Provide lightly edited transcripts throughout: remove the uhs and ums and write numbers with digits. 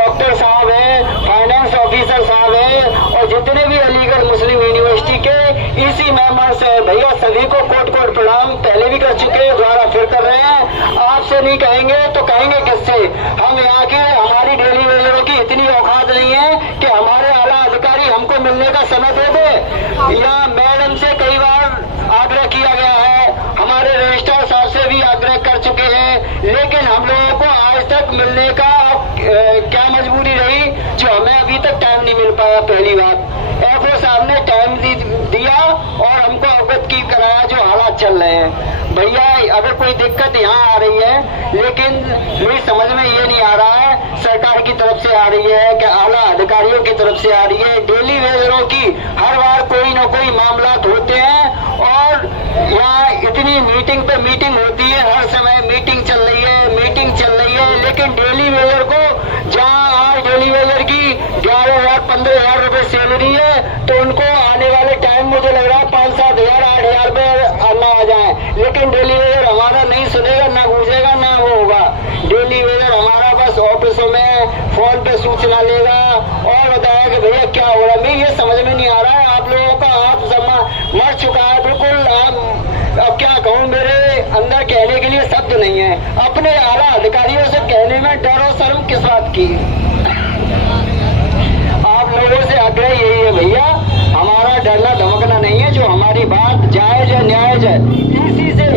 Doctor साहब हैं, finance officer साहब हैं और जितने भी अलीगढ़ मुस्लिम यूनिवर्सिटी के इसी मेंबर्स हैं, भैया सभी को कोट कोट प्रणाम। पहले भी कर चुके हैं, दोबारा फिर कर रहे हैं। आपसे नहीं कहेंगे तो कहेंगे किससे? हम यहाँ के हमारी डेली वेजरों की इतनी औकात नहीं है कि हमारे आला अधिकारी हमको मिलने का समय दे दे। यहाँ मैडम से कई बार आग्रह किया गया है, हमारे रजिस्ट्रार साहब से भी आग्रह कर चुके हैं, लेकिन हम लोगों को आज तक मिलने का क्या मजबूरी रही जो हमें अभी तक टाइम नहीं मिल पाया। पहली बात एफओ साहब ने टाइम दिया और हमको अवगत की कराया जो हालात चल रहे हैं। भैया अगर कोई दिक्कत यहाँ आ रही है, लेकिन मेरी समझ में ये नहीं आ रहा है सरकार की तरफ से आ रही है कि आला अधिकारियों की तरफ से आ रही है। डेली वेजरों की हर बार कोई न कोई मामला होते हैं और यहाँ इतनी मीटिंग पे मीटिंग होती है, हर समय मीटिंग चल रही है, लेकिन डेली वेजर को जहाँ आज डेली वेजर की 11,000 15,000 रुपए सैलरी है तो उनको आने वाले टाइम मुझे लग रहा है 5-7 हजार 8,000 रुपए आना आ जाए, लेकिन डेली वेजर हमारा नहीं सुनेगा, ना पूछेगा, ना वो होगा। डेली वेजर हमारा बस ऑफिसों में फोन पे सूचना लेगा और बताया कि भैया क्या हो रहा है। मैं ये समझ में नहीं आ रहा है, आप लोगों का हाथ जमा मर चुका है बिल्कुल। अब क्या कहूँ, मेरे अंदर कहने के लिए शब्द नहीं है। अपने आला अधिकारियों से कहने में डर और शर्म किस बात की? आप लोगों से आग्रह यही है भैया, हमारा डरना धमकना नहीं है, जो हमारी बात जायज है, न्यायज है। इसी से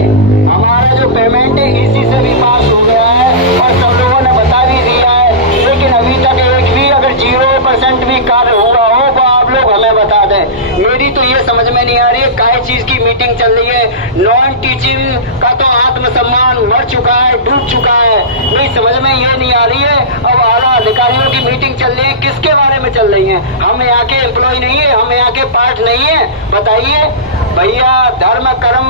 हमारा जो पेमेंट है इसी से भी पास हो गया है और सब लोगों ने बता भी दिया है, लेकिन अभी तक एक भी अगर 0% भी कार्य हुआ हो तो आप लोग हमें बता दें। मेरी तो ये समझ में नहीं आ रही है काय चीज की मीटिंग चल रही है। नॉन टीचिंग का तो आत्मसम्मान मर चुका है, डूब चुका है। मेरी समझ में ये नहीं आ रही है अब आला अधिकारियों की मीटिंग चल रही है, किसके बारे में चल रही है? हम यहाँ के एम्प्लॉय नहीं है, हम यहाँ के पार्ट नहीं है। बताइए भैया, धर्म कर्म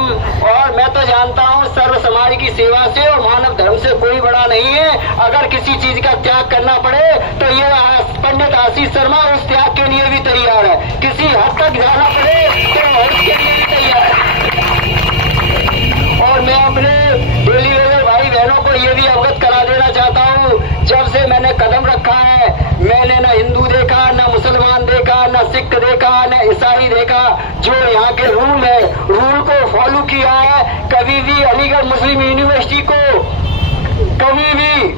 और मैं तो जानता हूँ सर्व समाज की सेवा से और मानव धर्म से कोई बड़ा नहीं है। अगर किसी चीज का त्याग करना पड़े तो ये पंडित आशीष शर्मा उस त्याग के लिए भी तैयार है। किसी हद तक जाना पड़े तो उसके लिए भी तैयार है। और मैं अपने डेली वेजर भाई बहनों को ये भी अवगत करा देना चाहता हूँ, जब से मैंने कदम रखा है मैंने न हिंदू देखा, न मुसलमान देखा, न सिख देखा, न ईसाई देखा। जो यहाँ के रूल है, रूल को फॉलो किया है। कभी भी अलीगढ़ मुस्लिम यूनिवर्सिटी को कभी भी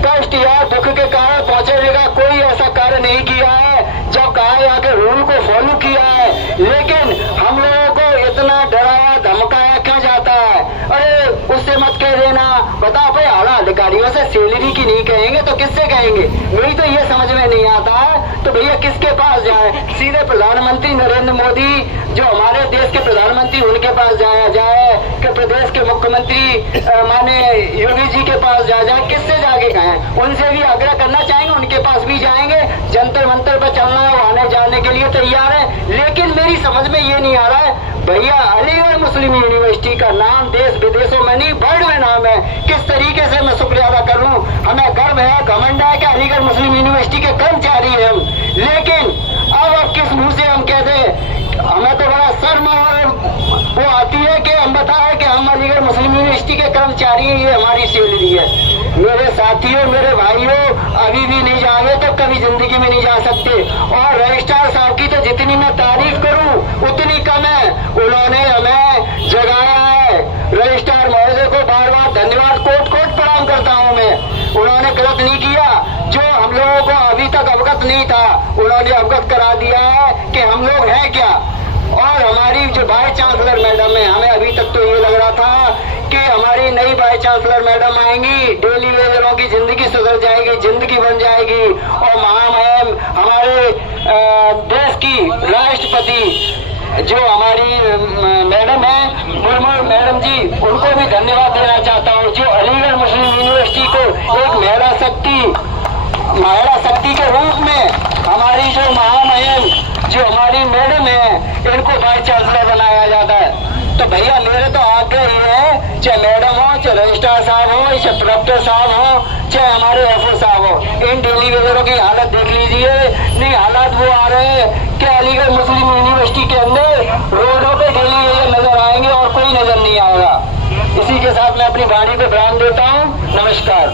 कष्ट या दुख के कारण पहुंचने का कोई ऐसा कार्य नहीं किया है। जब कहा यहाँ के रूल को फॉलो किया है, लेकिन हम लोगों को इतना डराया धमकाया क्यों जाता है? अरे उससे मत कह देना, बताओ भाई आला अधिकारियों से सैलरी की नहीं कहेंगे तो किससे कहेंगे? मेरी तो ये समझ में नहीं आता है। तो भैया किसके पास जाए? सीधे प्रधानमंत्री नरेंद्र मोदी जो हमारे देश के प्रधानमंत्री उनके पास जाए कि प्रदेश के मुख्यमंत्री माने योगी जी के पास जाए, किससे जाके कहें? उनसे भी आग्रह करना चाहेंगे, उनके पास भी जाएंगे, जंतर मंतर पर चलना है, आने जाने के लिए तैयार है। लेकिन मेरी समझ में ये नहीं आ रहा है भैया, अलीगढ़ मुस्लिम यूनिवर्सिटी का नाम देश विदेशों में नहीं वर्ल्ड में नाम है। किस तरीके से मैं शुक्रिया अदा करूं? हमें गर्व है, घमंड है कि अलीगढ़ मुस्लिम यूनिवर्सिटी के कर्मचारी हैं हम। लेकिन अब किस मुंह से हम कह दें? हमें तो बड़ा शर्म और वो आती है कि हम बताएं कि हम अलीगढ़ मुस्लिम यूनिवर्सिटी के कर्मचारी हैं, ये हमारी सैलरी है। मेरे साथियों, मेरे भाइयों, अभी भी नहीं जाएंगे तो कभी जिंदगी में नहीं जा सकते। और रजिस्ट्रार साहब की तो जितनी मैं तारीफ करूं उतनी कम है। उन्होंने हमें जगाया है। रजिस्ट्रार महोदय को बार बार धन्यवाद, कोट कोट प्रणाम करता हूं मैं। उन्होंने गलत नहीं किया, जो हम लोगों को अभी तक अवगत नहीं था उन्होंने अवगत करा दिया है कि हम लोग हैं क्या। और हमारी जो वाइस चांसलर मैडम है, हमें अभी तक तो ये लग रहा था कि हमारी नई वाइस चांसलर मैडम आएंगी, डेली वेजरों की जिंदगी सुधर जाएगी, जिंदगी बन जाएगी। और महामहिम हमारे देश की राष्ट्रपति जो हमारी मैडम है मुर्मू मैडम जी, उनको भी धन्यवाद देना चाहता हूँ, जो अलीगढ़ मुस्लिम यूनिवर्सिटी को एक महिला शक्ति के रूप में हमारी जो महामहिम जो हमारी मैडम है इनको वाइस चांसलर बनाया जाता है। तो भैया मेरे तो आग्रह ये है, चाहे मैडम हो, चाहे रजिस्ट्रार साहब हो, चाहे प्रोफेसर साहब हो, चाहे हमारे एफओ साहब हो, इन डेली वेजरों की हालत देख लीजिए। नहीं हालात वो आ रहे हैं कि अलीगढ़ मुस्लिम यूनिवर्सिटी के अंदर रोडों पे डेली वेजर नजर आएंगे और कोई नजर नहीं आएगा। इसी के साथ मैं अपनी वाणी पे विराम देता हूँ। नमस्कार।